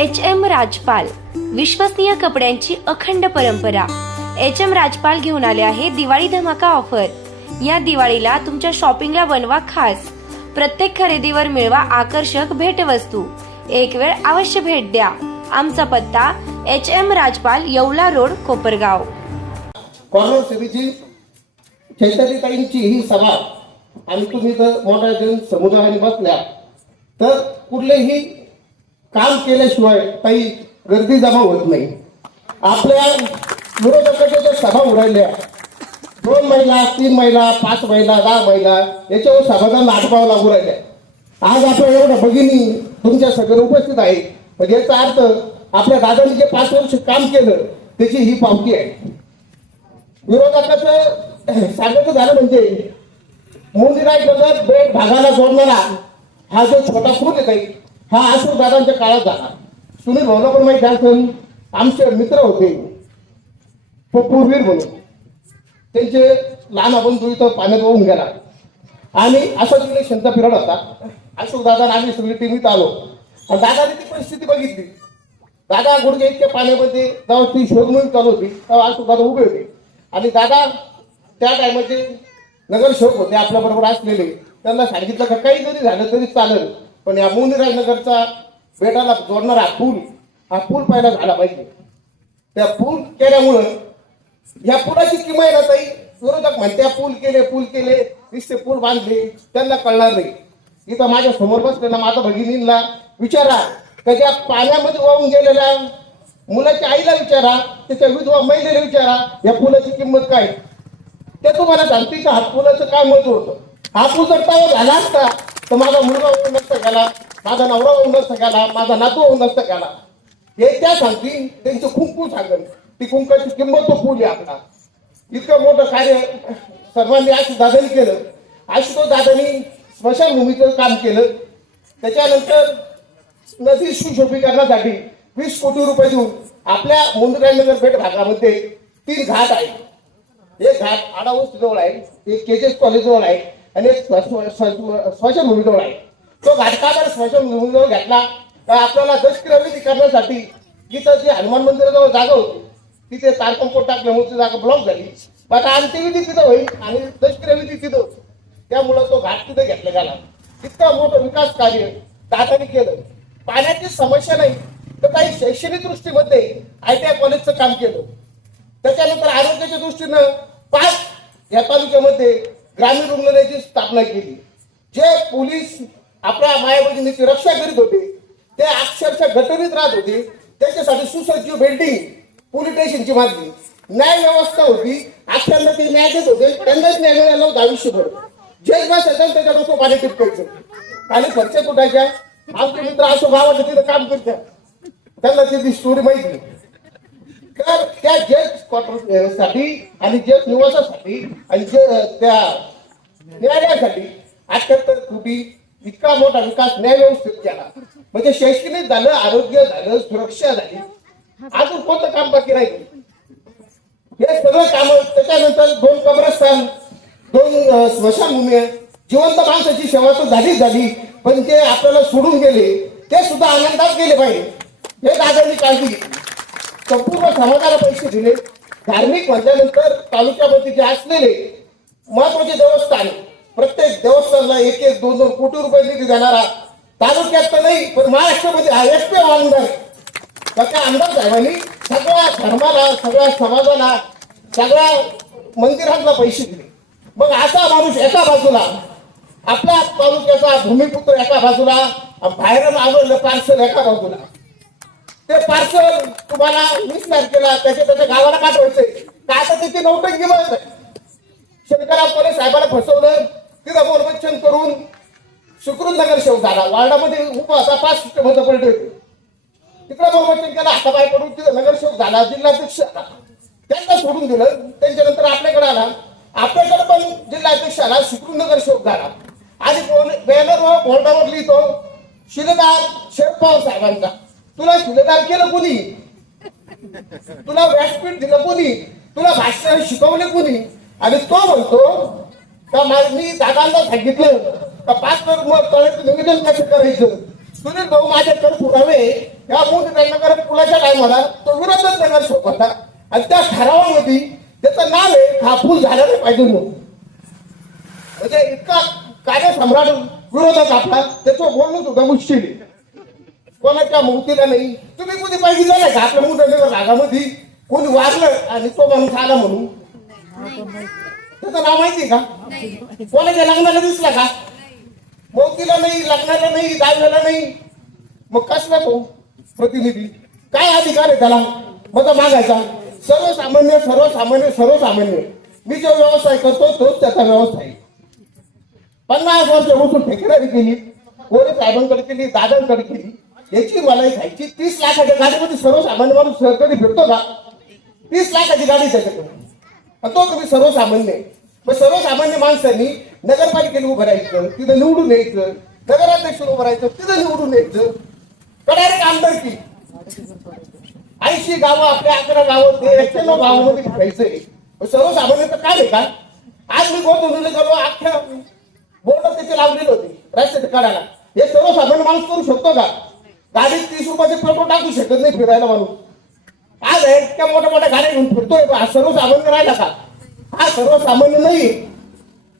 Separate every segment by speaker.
Speaker 1: H M राजपाल. विश्वसनीय कपड्यांची अखंड परंपरा. एच एम राजपाल घेऊन आले आहे दिवाळी धमाका ऑफर. या दिवाळीला तुमच्या शॉपिंगला बनवा खास. प्रत्येक खरेदीवर मिळवा आकर्षक भेटवस्तू. एक वेळ अवश्य भेट द्या. आमचा पत्ता H M Rajpal Yeola road Kopargaon.
Speaker 2: Corner चैतन्यताईंची ही सभा आणि तुम्ही जर मोठ्या जन समुदायाने बसल्या तर कुठलेही काम केल्याशिवाय काही गर्दी जमा होत नाही. आपल्या विरोधकाच्या ज्या सभा उडाल्या. दोन महिला तीन महिला पाच महिला दहा महिला याच्यावर सभागृह आठवावं लागू राहिल्या. आज आपण एवढ्या भगिनी तुमच्या सगळं उपस्थित आहे म्हणजे याचा अर्थ आपल्या दादांनी जे पाच वर्ष काम केलं त्याची ही पावती आहे. विरोधकाचं सांगायचं झालं म्हणजे मोदीराय नगर बेट भागाला जोडणारा हा जो छोटा पूल आहे काही हा आसूर दादांच्या काळात झाला. सुनील भाऊला पण माहीत असेल आमचे मित्र होते. तो पूर्वीर म्हणून. त्यांचे लहान बंधू इथं पाण्यात होऊन गेला. आणि असाच इलेक्शनचा पिरियड होता. अशोक दादा आम्ही सगळी टीमीत आलो. आणि दादाने ती परिस्थिती बघितली. दादा गुडघे इतक्या पाण्यामध्ये जेव्हा ती शोध मोहीम चालू होती. तेव्हा अशोक दादा उभे होते. आणि दादा त्या टायमध्ये नगरसेवक होते आपल्या बरोबर असलेले. त्यांना सांगितलं का काही जरी झालं तरी चालेल. पण या मोनीराज बेटाला जोडणारा पूल हा पूल पहिला झाला पाहिजे. त्या पूल केल्यामुळं या पुलाची किंमत नाही विरोधक म्हणत्या पूल केले पूल केले नुसते पूल बांधले त्यांना कळणार नाही. इथं माझ्यासमोर बसलेला माझ्या भगिनींना विचारा. का ज्या पाण्यामध्ये वाहून गेलेल्या मुलाच्या आईला विचारा त्याच्या विधवा महिलेला विचारा या पुलाची किंमत काय? ते तुम्हाला सांगते का? हा पुलाचं काय महत्त्व होतं? हा पूल जर तवा झाला असता तर माझा मुलगा होऊन नसता गेला माझा नवरा होऊन नसता गेला माझा नातू होऊन नसता गेला. हे त्या सांगतील त्यांचं कुंकू सांगेल ती कुंकाची किंमत तो पूल आहे आपला. इतकं मोठं कार्य सर्वांनी आज दादानी केलं. आशुतोष दादानी स्मशानभूमीचं काम केलं. त्याच्यानंतर नदी सुशोभीकरणासाठी वीस कोटी रुपये देऊन आपल्या मुंद्रानगर पेठ भागामध्ये तीन घाट आहेत. एक घाट आडावस जवळ आहे एक केजेस कॉलेज जवळ आहे आणि एक स्व- आहे तो घाटका जर बरं स्मशानभूमी जवळ घेतला. तर आपल्याला दशक्रविधी करण्यासाठी तिथं जी हनुमान मंदिराजवळ जागा होती तिथे तारकंपोट टाकल्यामुळे जागा ब्लॉक झाली. पण आता अंत्यविधी तिथं होईल आणि दशक्रविधी तिथं होती. त्यामुळं तो घाट तिथे घेतला गेला. इतकं मोठं विकास कार्य दादाने केलं. पाण्याची समस्या नाही तर काही शैक्षणिक दृष्टीमध्ये आय टी आय कॉलेजचं काम केलं. त्याच्यानंतर आरोग्याच्या दृष्टीनं पाच या तालुक्यामध्ये ग्रामीण रुग्णालयाची स्थापना केली. जे पोलीस आपल्या माया रक्षा करीत होते ते अक्षरशः घटनेत राहत होते. त्याच्यासाठी सुसज्ज बिल्डिंग पोलीस स्टेशनची मागणी न्याय व्यवस्था होती. अख्यांना ते न्याय देत होते. त्यांनाच न्याय मिळाला होता आयुष्यभर. जे बसायचं त्याच्या डोकं पाणी टिपकायचं. आणि खर्च कुठायच्या आमचे मित्र असो गावात तिथं काम करतात. त्यांना ती स्टोरी माहिती नाही. तर त्या जेल क्वार्टरसाठी आणि जेल निवासासाठी आणि जे त्या मिळाल्यासाठी अठ्याहत्तर कोटी इतका मोठा विकास न्याय व्यवस्थित केला. म्हणजे शैक्षणिक झालं आरोग्य झालं सुरक्षा झाली. अजून कोणतं काम बाकी राहील? हे सगळं काम त्याच्यानंतर दोन कब्रस्तान दोन स्मशानभूमी जिवंत माणसाची सेवा तर झालीच झाली पण ते आपल्याला सोडून गेले ते सुद्धा आनंदात गेले पाहिजे. हे दादांनी काळजी घेतली. संपूर्ण समाजाला पैसे दिले. धार्मिक म्हटल्यानंतर तालुक्यामध्ये जे असलेले महत्त्वाचे देवस्थान प्रत्येक देवस्थानला एक एक दोन दोन कोटी रुपये निधी देणारा तालुक्यात तर नाही पण महाराष्ट्रामध्ये हा एकटे आमदार. आहे. त्याच्या आमदार साहेबांनी सगळ्या धर्माला सगळ्या समाजाला सगळ्या मंदिरांना पैसे दिले. मग असा माणूस एका बाजूला आपल्या तालुक्याचा भूमिपुत्र एका बाजूला बाहेरून आवडलं पार्सल एका बाजूला. ते पार्सल तुम्हाला वीस तारखेला त्याच्या त्याच्या गावाला पाठवायचंय. का आता त्याची नौटंकी मिळत आहे शंकरराव साहेबाला फसवलं. तिथं मोरबच्चन करून सुकृत नगर शेव झाला. वार्डामध्ये उप असा पाच मध्ये पलटे होते. तिकडे मोरबच्चन केला हाताबाय पडून तिथं नगरसेवक झाला. जिल्हाध्यक्ष त्यांना सोडून दिलं. त्यांच्यानंतर आपल्याकडे आला. आपल्याकडे पण जिल्हाध्यक्ष आला. सुकृत शेव झाला. आणि बॅनरवर बोर्डावर लिहितो शिलेदार शरद पवार साहेबांचा. तुला शिलेदार केलं कोणी? तुला व्यासपीठ दिलं कोणी? तुला भाषण शिकवले कोणी? आणि तो म्हणतो का मी दादांना सांगितलं का पाच तर मग तळ्याचं निवेदन कसं करायचं? सुनील भाऊ माझ्याकडे पुरावे या मोदी पुलाच्या टायमाला तो विरोधच नगर होता आणि त्या ठरावामध्ये त्याचं नाव आहे हा पूल झाला नाही पाहिजे म्हणून. म्हणजे इतका कार्यसम्राट विरोधक आपला त्याचं बोलणं सुद्धा मुश्किल आहे. कोणाच्या मुक्तीला नाही. तुम्ही कुठे पाहिजे झालं का? आपल्या मुलांच्या रागामध्ये कोणी वारलं आणि तो माणूस आला म्हणून? त्याचं नाव माहिती का? कोणाच्या लग्नाला दिसला का? मोतीला नाही लग्नाला नाही दहाव्याला नाही. मग कसला तो प्रतिनिधी? काय अधिकार आहे त्याला? मग मागायचा. सर्वसामान्य सर्वसामान्य सर्वसामान्य. मी जो व्यवसाय करतो तोच त्याचा व्यवसाय. पन्नास वर्ष बसून ठेकेदारी केली कोणी साहेबांकडे केली दादांकडे केली. याची मलाई खायची तीस लाखाच्या गाडीमध्ये सर्वसामान्य माणूस कधी फिरतो का? तीस लाखाची गाडी त्याच्याकडे. तो तुम्ही सर्वसामान्य मग सर्वसामान्य माणसांनी नगरपालिकेला उभं राहायचं तिथं निवडून यायचं नगराध्यक्ष उभं राहायचं तिथं निवडून यायचं. डायरेक्ट आमदारकी ऐंशी गावं आपल्या अकरा गावं ते एक्क्याण्णव गावामध्ये घ्यायचंय सर्वसामान्य तर काय आहे का? आज मी गोंधळून गेलो अख्ख्या बोर्ड तिथे लावलेले होते रस्त्याच्या कडाला हे सर्वसामान्य माणूस करू शकतो का? गाडीत तीस रुपयाचे पेट्रोल टाकू शकत नाही फिरायला माणूस. आज आहे इतक्या मोठ्या मोठ्या गाड्या घेऊन फिरतोय हा सर्वसामान्य राहिला का? हा सर्वसामान्य नाही.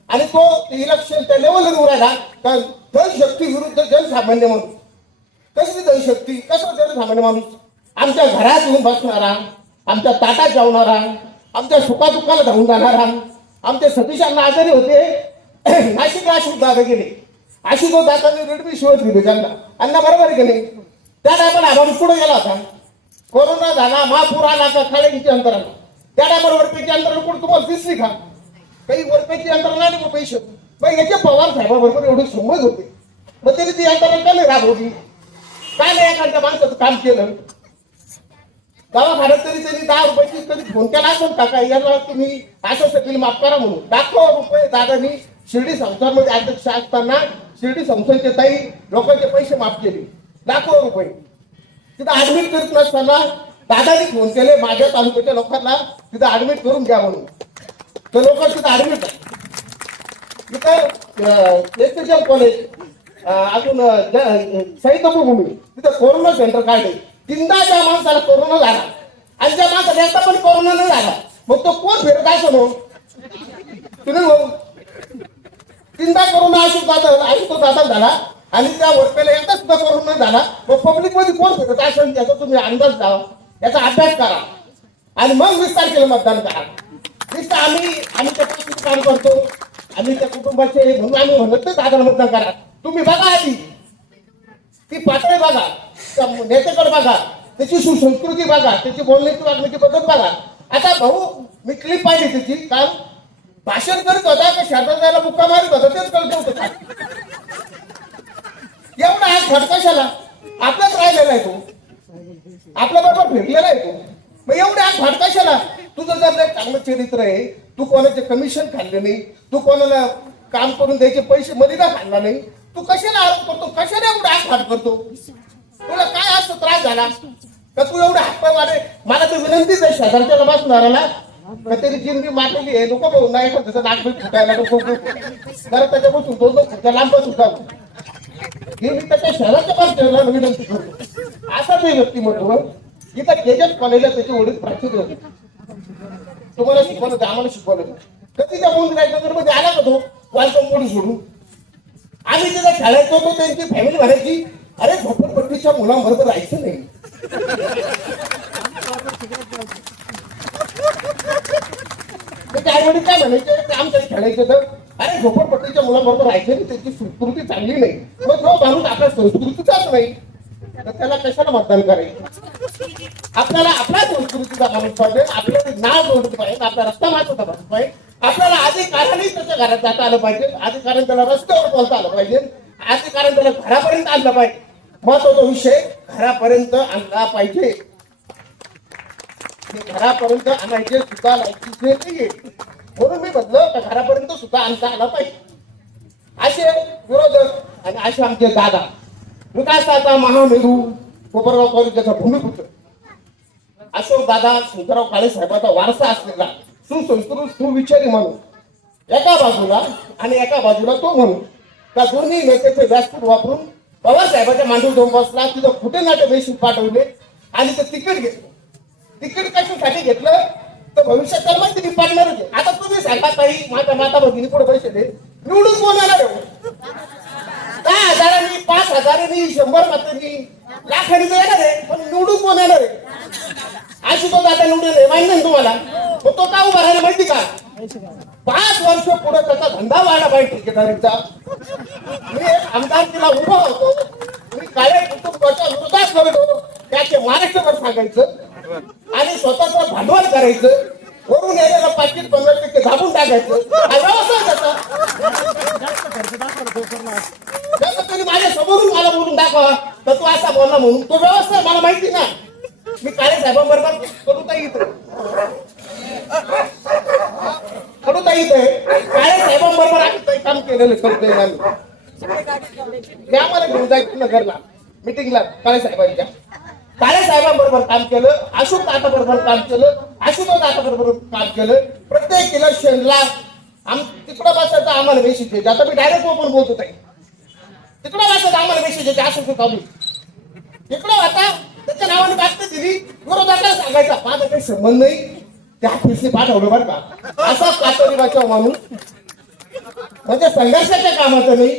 Speaker 2: आणि तो इलेक्शन त्या लेवलला देऊ राहिला का जनशक्ती विरुद्ध जनसामान्य माणूस. कसली जनशक्ती? कसं जनसामान्य माणूस? आमच्या घरात येऊन बसणारा आमच्या ताटात जावणारा आमच्या सुखादुखाला धावून जाणारा आमचे सतीशांना आजारी होते. नाशिकला अशोक दादा गेले. आशुतोष दादाने रेडमी शिवत दिले त्यांना अन्ना बरोबर गेले. त्या टायमाला आम्हाला पुढे गेला होता. कोरोना झाला महापूर आला का खाड्यांची अंतराला त्या टायमाला वरपेची अंतर कुठे तुम्हाला दिसली का? काही वरपेची अंतर नाही मग पैसे. मग याचे पवार साहेबाबरोबर एवढे संबंध होते. मग तरी ती अंतर का नाही राबवली? काय नाही एखाद्या माणसाचं काम केलं? दवाखान्यात तरी त्यांनी दहा रुपयाची कधी फोन केला असेल का काय? याला तुम्ही असं बिल माफ करा म्हणून. लाखो रुपये दादानी शिर्डी संस्थांमध्ये अध्यक्ष असताना शिर्डी संस्थेचे ताई लोकांचे पैसे माफ केले. लाखो रुपये. तिथं ऍडमिट करीत नसताना दादानी फोन केले माझ्या तालुक्याच्या लोकांना. तिथं ऍडमिट करून घ्या म्हणून. ते लोक तिथं ऍडमिट तिथं एसटीएम कॉलेज अजून साहित्य भूमी तिथं कोरोना सेंटर काढले तीनदा ज्या माणसाला कोरोना झाला. आणि ज्या माणसाला एकदा पण कोरोना नाही झाला. मग तो कोण फिरत असं मग तुम्ही तीनदा कोरोना अशोक दादा अशोक दादा झाला. आणि त्या वरपेला एकदाच सुद्धा कोरोना झाला मग पब्लिकमध्ये कोण फिरत असेल त्याचा तुम्ही अंदाज लावा. याचा अभ्यास करा. आणि मग वीस तारखेला मतदान करा. नुसतं आम्ही आम्ही त्या पक्षाचं काम करतो. आम्ही त्या कुटुंबाचे म्हणून आम्ही म्हणत नाही दादा मतदान करा. तुम्ही बघा आधी. ती पातळी बघा. त्या नेत्याकडे बघा. त्याची सुसंस्कृती बघा. त्याची बोलण्याची वागण्याची पद्धत बघा. आता भाऊ मी क्लिप पाहिली त्याची. काल भाषण करत होता का शारदा जायला मुक्का मारत होता तेच कळत होतं एवढा आज खडकशाला आपलाच राहिलेला आहे तो. आपला बरोबर फिरलेला आहे तो. मग एवढं आज फटकाशाला तुझं जर लय चांगलं चरित्र आहे तू कोणाचे कमिशन खाल्ले नाही तू कोणाला काम करून द्यायचे पैसे मदिदा खाल्ला नाही तू कशाला आरोप करतो? कशाला एवढा हात फाट करतो? तुला काय असं त्रास झाला? का तू एवढा हातपाय वाढे? मला तर विनंतीच आहे शेजारच्याला बसणाराला त्याची जिंदगी मारलेली आहे. नको भाऊ नाही एखाद्याचं नागपूर नाक फुटायला नको. जरा त्याच्यापासून दोन दोन फुटच्या लांब सुद्धा हे मी त्याच्या शहराच्या बाजूला विनंती करतो असा ते व्यक्तिमत्व इथं केजस कॉलेजला त्याचे वडील प्राच्युत होते तुम्हाला शिकवलं होतं आम्हाला शिकवलं होतं. तर त्या मुली रायनगरमध्ये आला का तो? वालकम मोडी सोडून. आम्ही तिथं खेळायचो होतो त्यांची फॅमिली म्हणायची अरे झोपडपट्टीच्या मुलांबरोबर राहायचं नाही. त्याच्या आई वडील काय म्हणायचे? आमच्या खेळायचं तर अरे झोपडपट्टीच्या मुलांबरोबर राहायचं नाही त्याची संस्कृती चांगली नाही. मग जो माणूस आपल्या संस्कृतीचाच नाही. तर त्याला कशाला मतदान करायचं? आपल्याला आपल्या संस्कृतीचा माणूस पाहिजे आपल्याला नाव जोडलं पाहिजे आपला रस्ता मागवता पाहिजे. आपल्याला अधिकाराने त्याच्या घरात जाता आलं पाहिजे अधिकाराने त्याला रस्त्यावर बोलता आलं पाहिजे अधिकाराने त्याला घरापर्यंत आणलं पाहिजे. महत्त्वाचा विषय घरापर्यंत आणला पाहिजे. घरापर्यंत आणायचे सुद्धा लायकीचे नाहीये. म्हणून मी म्हटलं तर घरापर्यंत सुद्धा आणता आला पाहिजे. असे विरोधक आणि असे आमचे दादा. विकास आता महामेरू कोपरगाव तालुक्याचा भूमिपुत्र. अशोक दादा शंकरराव काळे साहेबाचा वारसा असलेला सुसंस्कृत सुविचारी म्हणून एका बाजूला आणि एका बाजूला तो म्हणून त्या दोन्ही नेत्याचे व्यासपीठ वापरून पवार साहेबाच्या मांडून जाऊन बसला तिथं कुठे नाटे पाठवले आणि ते तिकीट घेतलं. तिकीट कशासाठी घेतलं? तर भविष्यात त्याला माहिती मी पाडणारच आहे आता तुम्ही सांगा ताई माझ्या माता भगिनी पुढे पैसे दे निवडून बोलायला येणार दहा हजारांनी पाच हजारांनी शंभर मतांनी लाखांनी तर येणार आहे पण निवडून कोण येणार आहे अशी तो दादा निवडून आहे माहिती नाही तुम्हाला? तो का उभा राहिला माहिती का? पाच वर्ष पुढे त्याचा धंदा वाढला पाहिजे ठेकेदारीचा मी एक आमदारकीला उभा होतो. मी काळे कुटुंबाच्या विरोधात करतो त्याचे महाराष्ट्रभर सांगायचं आणि स्वतःच भांडवल करायचं. वरून यायला पाचशे पंधरा टक्के दाबून टाकायचं. हा त्याचा. जसं तुम्ही माझ्या समोरून मला बोलून दाखवा. तर तू असा बोलला म्हणून. तो व्यवस्था मला माहिती ना मी काळे साहेबांबरोबर करूता खडू ताई येतोय काळे साहेबांबरोबर आम्ही काम केलेलं करतोय आम्ही. या मला घेऊन जायचं नगरला मिटिंगला काळे साहेबांच्या. काळे साहेबांबरोबर काम केलं अशोक दादा बरोबर काम केलं आशुतोष दादा बरोबर काम केलं. प्रत्येक इलेक्शनला आम तिकडं बसायचं आम्हाला मेसेज द्यायचे आता मी डायरेक्ट ओपन बोलतो ताई. तिकडं बसायचं आम्हाला मेसेज द्यायचे अशोक चालू तिकडं आता त्याच्या नावाने बातमी दिली. विरोधाला सांगायचा माझा काही संबंध नाही. त्या ऑफिसने पाठवलं बरं का? असा कातरी बचाव माणूस. म्हणजे संघर्षाच्या कामाचं नाही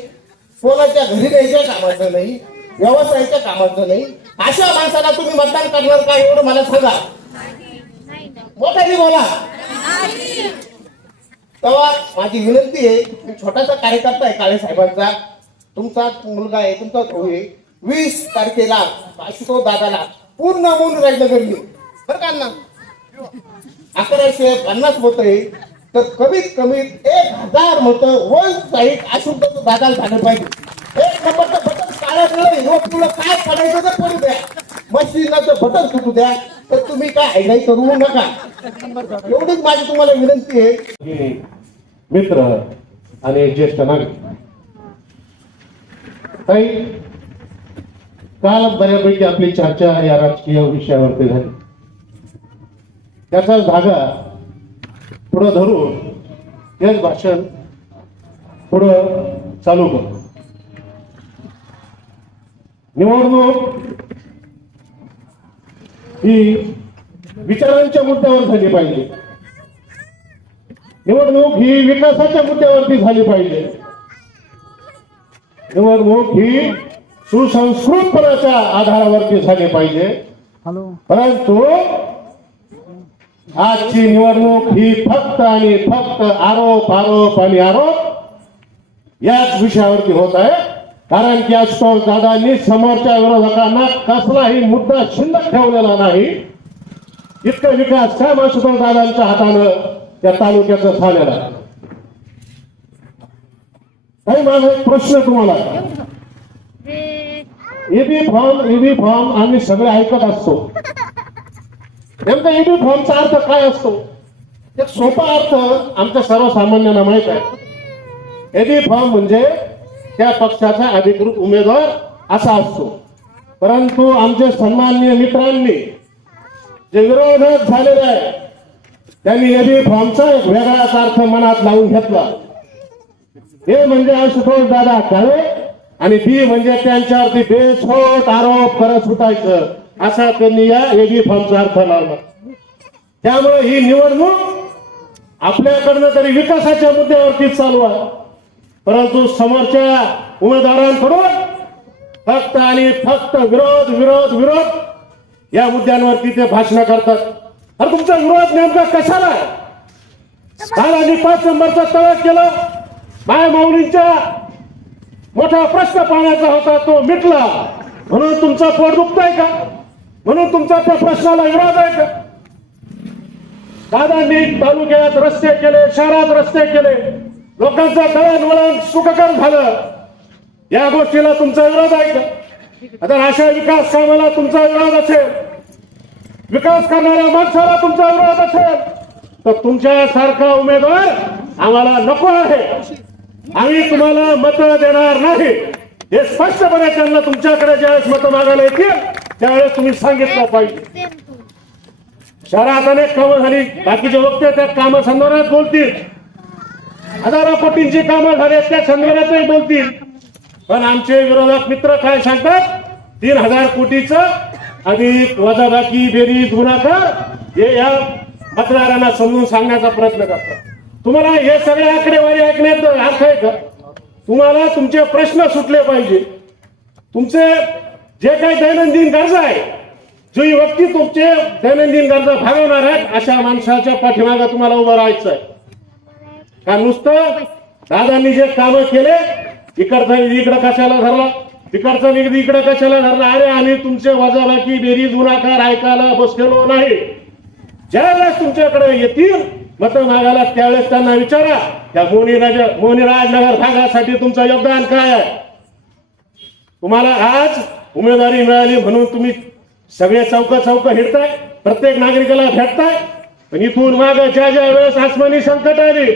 Speaker 2: कोणाच्या घरी द्यायच्या कामाचं नाही व्यवसायाच्या कामाचं नाही. अशा माणसाला तुम्ही मतदान करणार का एवढं मला सांगा. मोठ्याने बोला. तेव्हा माझी विनंती आहे मी छोटासा कार्यकर्ता आहे काळे साहेबांचा. तुमचा मुलगा आहे तुमचा भाऊ आहे. वीस तारखेला आशुतोष दादाला पूर्ण मूल राजनगरली बरं का अकराशे पन्नास मत तर कमीत कमी एक हजार मत वन साईड अशुद्ध दादाला झालं पाहिजे. एक नंबरचं बटन काढायचं नाही मग तुला काय पडायचं तर पडू द्या. मशीनाचं बटन सुटू द्या. तर तुम्ही काय हायगाई करू नका. एवढीच माझी तुम्हाला विनंती आहे.
Speaker 3: मित्र आणि ज्येष्ठ नागरिक. ताई काल बऱ्यापैकी आपली चर्चा या राजकीय विषयावरती झाली. त्याचा धागा पुढं धरून तेच भाषण पुढं चालू करतो निवडणूक ही विचारांच्या मुद्द्यावर झाली पाहिजे. निवडणूक ही विकासाच्या मुद्द्यावरती झाली पाहिजे. निवडणूक ही सुसंस्कृतपणाच्या आधारावरती झाली पाहिजे. परंतु आजची निवडणूक ही फक्त आणि फक्त आरोप आरोप आणि आरोप याच विषयावरती होत आहे. कारण की आशुतोष दादांनी समोरच्या विरोधकांना कसलाही मुद्दा शिल्लक ठेवलेला नाही. इतका विकास श्याम आशुतोष दादांच्या हातानं त्या तालुक्याचं झालेला आहे. काही माझा एक प्रश्न तुम्हाला. ईबी फॉर्म ईबी फॉर्म आम्ही सगळे ऐकत असतो. नेमका ईबी फॉर्मचा अर्थ काय असतो? एक सोपा अर्थ आमच्या सर्वसामान्यांना माहीत आहे. एबी फॉर्म म्हणजे त्या पक्षाचा अधिकृत उमेदवार असा असतो. परंतु आमचे सन्माननीय मित्रांनी जे विरोधक झालेले आहे त्यांनी एबी फॉर्मचा एक वेगळाच अर्थ मनात लावून घेतला. हे म्हणजे आशुतोष दादा काळे आणि बी म्हणजे त्यांच्यावरती बेछोट आरोप करत सुटायचं असा त्यांनी या एबी फॉर्मचा अर्थ लावला. त्यामुळे ही निवडणूक आपल्याकडनं तरी विकासाच्या मुद्द्यावरती चालू आहे. परंतु समोरच्या उमेदवारांकडून फक्त आणि फक्त विरोध विरोध विरोध या मुद्द्यांवरती ते भाषण करतात. अरे तुमचा विरोध नेमका कशाला काल आम्ही पाच नंबरचा तळ केलं. माय माऊलींच्या मोठा प्रश्न पाण्याचा होता तो मिटला. म्हणून तुमचा पोट दुखतोय का? म्हणून तुमचा त्या प्रश्नाला विरोध आहे का? दादांनी तालुक्यात रस्ते केले शहरात रस्ते केले. लोकांचं दळणवळण सुखकर झालं. या गोष्टीला तुमचा विरोध आहे का? आता अशा विकास कामाला तुमचा विरोध असेल. विकास करणाऱ्या माणसाला तुमचा विरोध असेल. तर तुमच्यासारखा उमेदवार आम्हाला नको आहे. आम्ही तुम्हाला मत देणार नाही. हे स्पष्टपणे त्यांना तुमच्याकडे ज्यावेळेस मत मागायला येतील त्यावेळेस तुम्ही सांगितलं पाहिजे. शहरात अनेक कामं झाली. बाकीचे वक्ते त्या कामासंदर्भात बोलतील. हजारो कोटींची कामं झाली त्या संदर्भातही बोलतील. पण आमचे विरोधक मित्र काय सांगतात? तीन हजार कोटीचं अधिक वजाबाकी बेरीज गुणाकार हे या मतदारांना समजून सांगण्याचा प्रयत्न करतात. तुम्हाला हे सगळे आकडेवारी ऐकण्यात अर्थ आहे का? तुम्हाला तुमचे प्रश्न सुटले पाहिजे. तुमचे जे काही दैनंदिन गरजा आहे जो व्यक्ती तुमचे दैनंदिन गरजा भागवणार आहेत अशा माणसाच्या पाठीमागे तुम्हाला उभं राहायचं आहे. का नुसतं दादांनी जे काम केले इकडचा निधी इकडं कशाला धरला? तिकडचा निधी इकडे कशाला धरला? अरे आम्ही तुमचे वजाबाकी बेरीज गुणाकार ऐकायला बसलेलो नाही. ज्यावेळेस तुमच्याकडे येतील मत मागायला त्यावेळेस त्यांना विचारा त्या मोनीराज मोनीराजनगर भागासाठी तुमचं योगदान काय आहे? तुम्हाला आज उमेदवारी मिळाली म्हणून तुम्ही सगळे चौक चौक हिडताय प्रत्येक नागरिकाला भेटताय. पण इथून माग ज्या ज्या वेळेस आसमानी संकट आली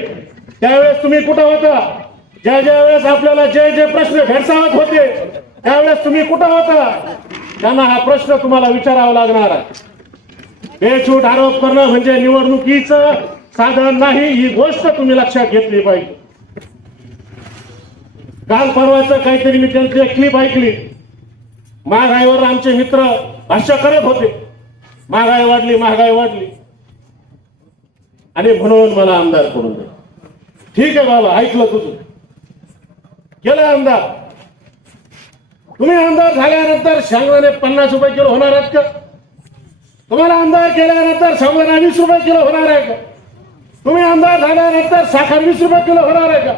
Speaker 3: त्यावेळेस तुम्ही कुठं होता? ज्या ज्या वेळेस आपल्याला जे जे प्रश्न भेडसावत होते त्यावेळेस तुम्ही कुठं होता? त्यांना हा प्रश्न तुम्हाला विचारावा लागणार आहे. बेछूट आरोप करणं म्हणजे निवडणुकीच साधन नाही ही गोष्ट तुम्ही लक्षात घेतली पाहिजे. काल परवाचं काहीतरी मी त्यांची एक क्लिप ऐकली. महागाईवर आमचे मित्र भाष्य करत होते. महागाई वाढली महागाई वाढली. आणि म्हणून मला आमदार करून दे ठीक आहे बाबा ऐकलं तुझं. केलं आमदार. तुम्ही आमदार झाल्यानंतर शंभराने पन्नास रुपये किलो होणार आहेत का? तुम्हाला आमदार केल्यानंतर शेंगदाणा वीस रुपये किलो होणार आहे का? तुम्ही आमदार झाल्यानंतर साखर वीस रुपये किलो होणार आहे का?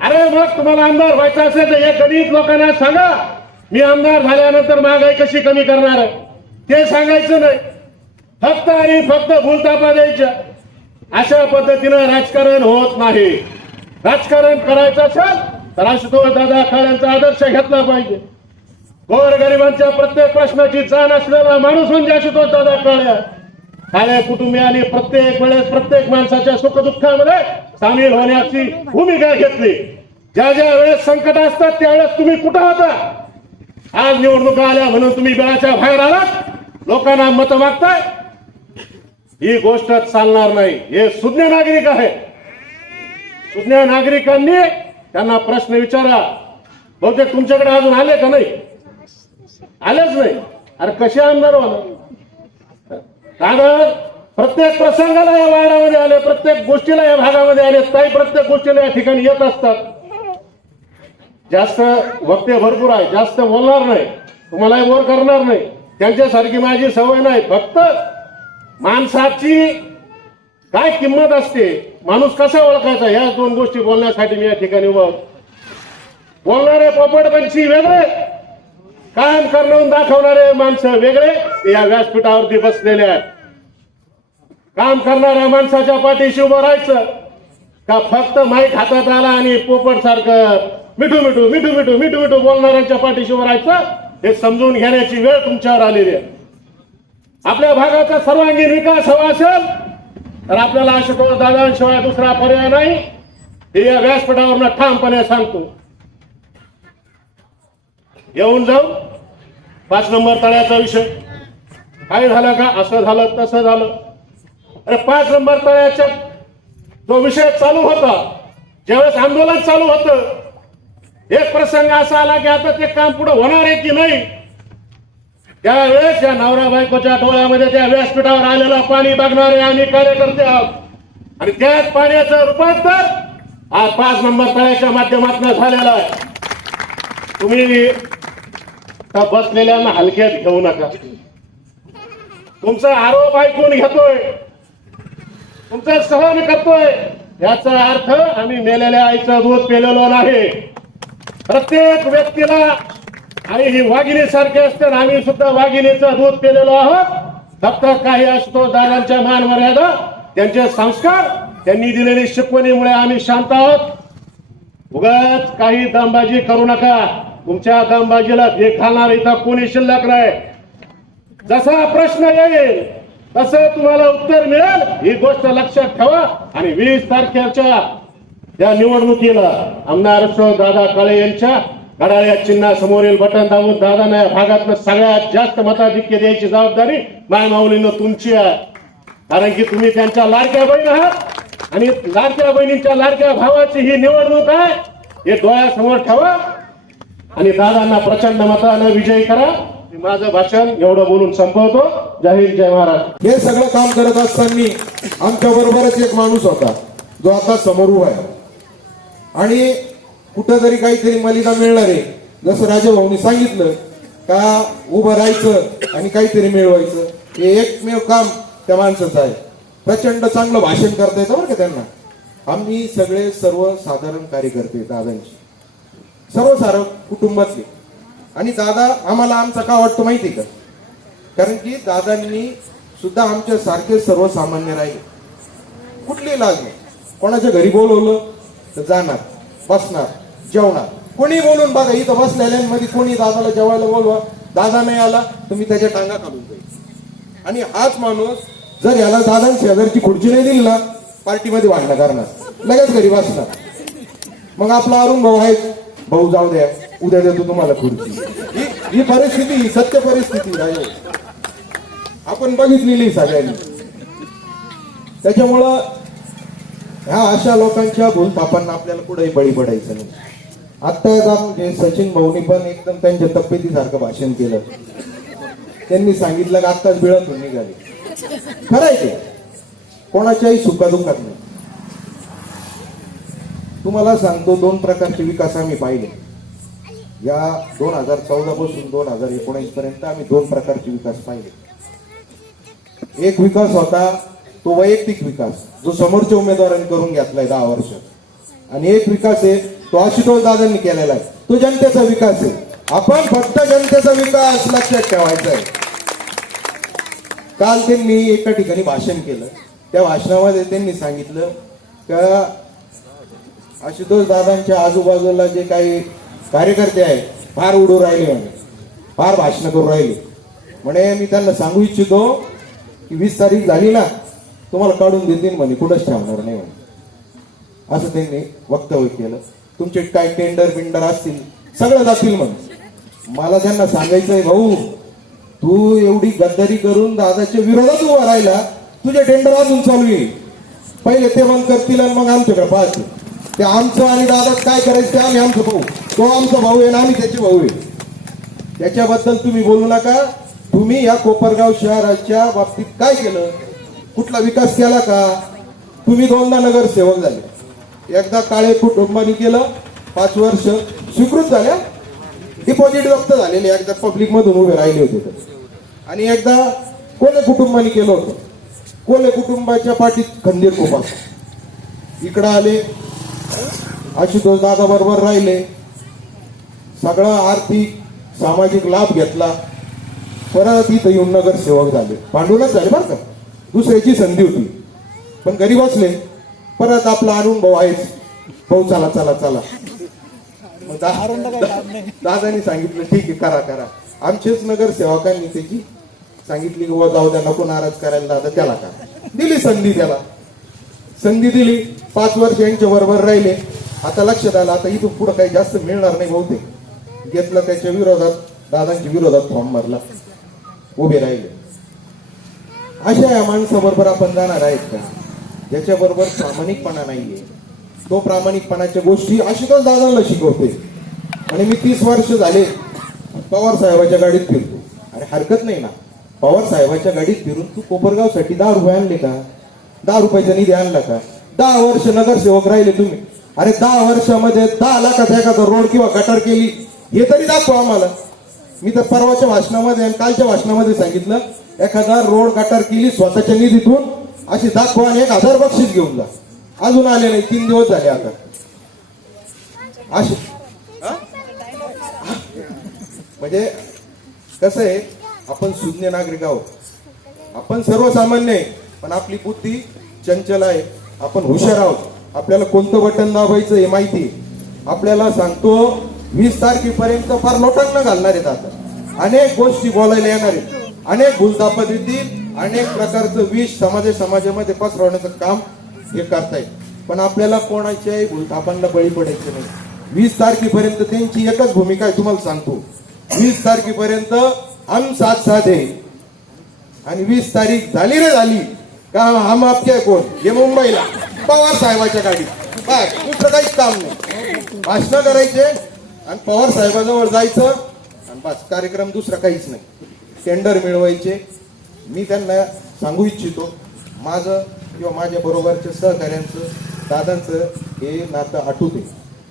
Speaker 3: अरे मग तुम्हाला आमदार व्हायचं असेल तर एक गणित लोकांना सांगा. मी आमदार झाल्यानंतर महागाई कशी कमी करणार आहे? ते सांगायचं नाही. फक्त आणि फक्त भूलतापा द्यायच्या. अशा पद्धतीनं राजकारण होत नाही. राजकारण करायचं असेल तर आशुतोष दादा काळ्यांचा आदर्श घेतला पाहिजे. गोरगरिबांच्या प्रत्येक प्रश्नाची जाण असलेला माणूस म्हणजे आशुतोष दादा काळ्या काळ्या कुटुंबियांनी प्रत्येक वेळेस प्रत्येक माणसाच्या सुखदुःखामध्ये सामील होण्याची भूमिका घेतली. ज्या ज्या वेळेस संकट असतात त्यावेळेस तुम्ही कुठं होता? आज निवडणुका आल्या म्हणून तुम्ही वेळाच्या बाहेर आलात. लोकांना मत मागताय. ही गोष्ट चालणार नाही. हे सुज्ञ नागरिक आहे. सुज्ञ नागरिकांनी त्यांना प्रश्न विचारा. बहुतेक तुमच्याकडे अजून आले का नाही? आलेच नाही. अरे कसे आमदार हो कारण प्रत्येक प्रसंगाला या वार्डामध्ये आले प्रत्येक गोष्टीला या भागामध्ये आले. काही प्रत्येक गोष्टीला या ठिकाणी येत असतात. जास्त वक्ते भरपूर आहे जास्त बोलणार नाही तुम्हालाही बोर करणार नाही. त्यांच्यासारखी माझी सवय नाही. फक्त माणसाची काय किंमत असते माणूस कसा ओळखायचा या दोन गोष्टी बोलण्यासाठी मी या ठिकाणी उभा बोलणारे पोपट पोपटपंची वेगळे काम करून दाखवणारे माणसं वेगळे या व्यासपीठावरती बसलेले आहेत. काम करणाऱ्या माणसाच्या पाठीशी उभं राहायचं का फक्त माईक हातात आला आणि पोपट सारखं मिठू मिठू मिठू मिठू मिठू मिठू बोलणाऱ्यांच्या पाठीशी उभं राहायचं हे समजून घेण्याची वेळ तुमच्यावर आलेली आहे. आपल्या भागाचा सर्वांगीण विकास हवा असेल तर आपल्याला आशुतोष दादांशिवाय दुसरा पर्याय नाही. हे या व्यासपीठावर ठामपणे सांगतो. येऊन जाऊ. पाच नंबर तळ्याचा विषय. काय झालं का? असं झालं तसं झालं. अरे पाच नंबर तळ्याच्या जो विषय चालू होता ज्यावेळेस आंदोलन चालू होतं एक प्रसंग असा आला की आता ते काम पुढे होणार आहे की नाही? त्यावेळेस या नवरा बायकोच्या डोळ्यामध्ये त्या व्यासपीठावर आलेलं पाणी बघणारे आम्ही कार्यकर्ते आहोत. आणि त्याच पाण्याचं रूपांतर आज पाच नंबर तळ्याच्या माध्यमातून झालेला आहे. तुम्ही त्या बसलेल्यांना हलक्यात घेऊ नका. तुमचा आरोप ऐकून घेतोय. तुमचं सहन करतोय. याचा अर्थ आम्ही मेलेल्या आईचं दूध पेलेलो नाही. प्रत्येक व्यक्तीला आणि ही वाघिणी सारखी असते आम्ही सुद्धा वाघिणीचं दूध पेलेलो आहोत. फक्त काही असतो दादांच्या मान मर्यादा त्यांचे संस्कार त्यांनी दिलेली शिकवणीमुळे आम्ही शांत आहोत. उगाच काही दमबाजी करू नका. तुमच्या दमबाजीला जे खाणार इथं कोणी शिल्लक नाही. जसा प्रश्न येईल तसं तुम्हाला उत्तर मिळेल. ही गोष्ट लक्षात ठेवा आणि वीस तारखेच्या त्या निवडणुकीला आमदार दादा काळे यांच्या घडाळ्या चिन्हा समोरील बटन दाबून दादांना या भागातलं सगळ्यात जास्त मताधिक्य द्यायची जबाबदारी मायमाऊलीनं तुमची आहे. कारण की तुम्ही त्यांच्या लाडक्या बहीण आहात आणि लाडक्या बहिणींच्या लाडक्या भावाची ही निवडणूक आहे. हे डोळ्यासमोर ठेवा आणि दादांना प्रचंड मतानं विजयी करा. मी माझं भाषण एवढं बोलून संपवतो. जय हिंद जय महाराज
Speaker 4: हे सगळं काम करत असताना आमच्या बरोबरच एक माणूस होता. जो आता समोर उभा आहे. आणि कुठंतरी काहीतरी मलिदा मिळणार आहे जसं राजाभाऊनी सांगितलं का उभं राहायचं आणि काहीतरी मिळवायचं हे एकमेव काम त्या माणसाचं आहे. प्रचंड चांगलं भाषण करता येतं बरं का त्यांना. आम्ही सगळे सर्वसाधारण कार्यकर्ते दादांची. सर्वसाधारण कुटुंबातले. आणि दादा आम्हाला आमचा का वाटतो माहिती आहे का? कारण की दादांनी सुद्धा आमच्या सारखे सर्वसामान्य राहिले. कुठली लाज नाही. कोणाच्या घरी बोलवलं तर जाणार बसणार जेवणार. कोणी बोलून बघा इथं बसलेल्यांमध्ये कोणी दादाला जेवायला बोलवा दादा नाही आला तर मी त्याच्या टांगा काढून जाईल आणि हाच माणूस जर याला दादा शेजारची खुर्ची नाही दिली ना पार्टीमध्ये भांडणं करणार. लगेच घरी बसणार. मग आपला अरुण भाऊ आहे भाऊ जाऊ द्या उद्या देतो तुम्हाला खुर्ची. ही ही परिस्थिती ही सत्य परिस्थिती आहे आपण बघितलेली सगळ्यांनी. त्याच्यामुळं ह्या अशा लोकांच्या भूलथापांना आपल्याला कुठेही बळी पडायचं नाही. आत्ता एकदा म्हणजे सचिन भाऊनी पण एकदम त्यांच्या तब्येतीसारखं भाषण केलं. त्यांनी सांगितलं की आत्ताच बिळतून निघाले. खरं आहे ते. कोणाच्याही सुखादुखात नाही. तुम्हाला सांगतो दोन प्रकारचे विकास आम्ही पाहिले. या दोन हजार चौदा पासून दोन हजार एकोणीस पर्यंत आम्ही दोन प्रकारचे विकास पाहिले. एक विकास होता तो वैयक्तिक विकास जो समोरच्या उमेदवारांनी करून घेतलाय दहा वर्ष. आणि एक विकास आहे तो आशुतोष दादांनी केलेला आहे. तो जनतेचा विकास आहे. आपण फक्त जनतेचा विकास लक्षात ठेवायचा आहे काल त्यांनी एका ठिकाणी भाषण केलं. त्या भाषणामध्ये त्यांनी सांगितलं का आशुतोष दादांच्या आजूबाजूला जे काही कार्यकर्ते आहेत फार उडू राहिले म्हणे. फार भाषण करू राहिले. म्हणे मी त्यांना सांगू इच्छितो की वीस तारीख झाली ना तुम्हाला काढून देतील म्हणे कुठंच ठेवणार नाही म्हणे. असं त्यांनी वक्तव्य केलं. तुमचे काय टेंडर बिंडर असतील सगळं जातील म्हणे. मला त्यांना सांगायचंय भाऊ तू एवढी गद्दारी करून दादाच्या विरोधात उभा राहिला तुझे टेंडर अजून चालू येईल पहिले ते बंद करतील आणि मग आमच्याकडे पाहते ते आमचं आणि दादा काय करायचं ते आम्ही आमचं भाऊ तो आमचा भाऊ आहे आणि आम्ही त्याचे भाऊ आहे. त्याच्याबद्दल तुम्ही बोलू नका. तुम्ही या कोपरगाव शहराच्या बाबतीत काय केलं? कुठला विकास केला का? तुम्ही दोनदा नगरसेवक झाले. एकदा काळे कुटुंबाने केलं पाच वर्ष स्वीकृत झाल्या. डिपॉझिट जप्त झालेले एकदा पब्लिक मधून उभे राहिले होते तर. आणि एकदा कोले कुटुंबाने केलं होतं. कोले कुटुंबाच्या पाठीत खंदीर कोपा इकडं आले आशुतोष दादा बरोबर राहिले. सगळा आर्थिक सामाजिक लाभ घेतला. परत इथं येऊन नगरसेवक झाले. भांडूनच झाले बरं का? दुसऱ्याची संधी होती. पण घरी बसले परत आपला अरुण भाऊ आहेच भाऊ चला चला चला. मग दा- दादानी सांगितलं ठीक आहे करा करा. आमचेच नगरसेवकांनी त्याची सांगितली की "व जाऊ द्या नको नाराज करायला दादा त्याला करा. दिली संधी त्याला. संधी दिली पाच वर्ष यांच्या बरोबर राहिले. आता लक्षात आलं आता इथून पुढे काही जास्त मिळणार नाही बहुतेक. घेतलं त्याच्या विरोधात दादांच्या विरोधात फॉर्म भरला. उभे राहिले. अशा या माणसाबरोबर आपण जाणार आहेत का? ज्याच्याबरोबर प्रामाणिकपणा नाहीये. तो प्रामाणिकपणाच्या गोष्टी आशुतोष दादांना शिकवते. आणि मी तीस वर्ष झाले पवार साहेबाच्या गाडीत फिरतो. अरे हरकत नाही ना. पवार साहेबाच्या गाडीत फिरून तू कोपरगावसाठी दहा रुपये आणले का? दहा रुपयाचा निधी आणला का? दहा वर्ष नगरसेवक राहिले तुम्ही. अरे दहा वर्षामध्ये दहा लाखात एखादा रोड किंवा गटार केली. हे तरी दाखवा आम्हाला. मी तर परवाच्या भाषणामध्ये आणि कालच्या भाषणामध्ये सांगितलं एखादा रोड गटार केली स्वतःच्या निधीतून अशी दाखवा आणि एक हजार बक्षीस घेऊन जा. अजून आले नाही तीन दिवस झाले आता. अशी म्हणजे कसं आहे आपण शून्य नागरिक आहोत. आपण सर्वसामान्य आहे पण आपली बुद्धी चंचल आहे. आपण हुशार आहोत. आपल्याला कोणतं बटन दाबायचं हे माहिती आपल्याला सांगतो वीस तारखेपर्यंत फार लोटांना घालणार आहेत आता. अनेक गोष्टी बोलायला येणार आहेत. अनेक भूलतापत येतील अनेक प्रकारचं विष समाजा समाजामध्ये पसरवण्याचं काम हे करतायत. पण आपल्याला कोणाच्याही भूलतापांना बळी पडायचे नाही. वीस तारखेपर्यंत त्यांची एकच भूमिका आहे तुम्हाला सांगतो. वीस तारखेपर्यंत हम साथ साथ आहे आणि वीस तारीख झाली रे झाली. का हम आपके कोण? हे मुंबईला. पवार साहेबाच्या गाडीत. काय दुसरं काहीच काम नाही. भाषण करायचे आणि पवार साहेबाजवळ जायचं आणि बस. कार्यक्रम दुसरा काहीच नाही. टेंडर मिळवायचे मी त्यांना सांगू इच्छितो माझं किंवा माझ्या बरोबरच्या सहकाऱ्यांचं दादांचं हे नातं अटूट आहे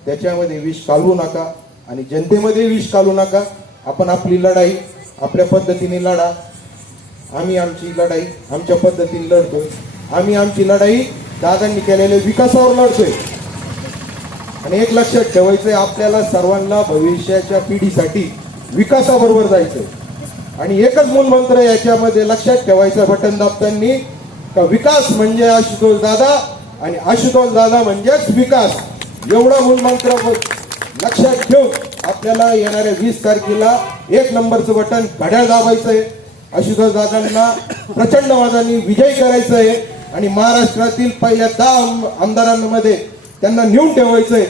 Speaker 4: त्याच्यामध्ये विष कालवू नका आणि जनतेमध्ये विष कालू नका. आपण आपली लढाई आपल्या पद्धतीने लढा. आम्ही आमची लढाई आमच्या पद्धतीने लढतोय. आम्ही आमची लढाई दादांनी केलेल्या विकासावर लढतोय. आणि एक लक्षात ठेवायचंय आपल्याला सर्वांना भविष्याच्या पिढीसाठी विकासाबरोबर जायचंय. आणि एकच मूलमंत्र याच्यामध्ये लक्षात ठेवायचं बटन दाबतांनी का विकास म्हणजे आशुतोष दादा आणि आशुतोष दादा म्हणजेच विकास. एवढा मूलमंत्र लक्षात ठेवून आपल्याला येणाऱ्या वीस तारखेला एक नंबरचं बटन घड्याळ दाबायचंय. आशुतोष दादांना प्रचंड वादांनी विजयी करायचं आहे आणि महाराष्ट्रातील पहिल्या दहा आमदारांमध्ये त्यांना नेऊन ठेवायचंय.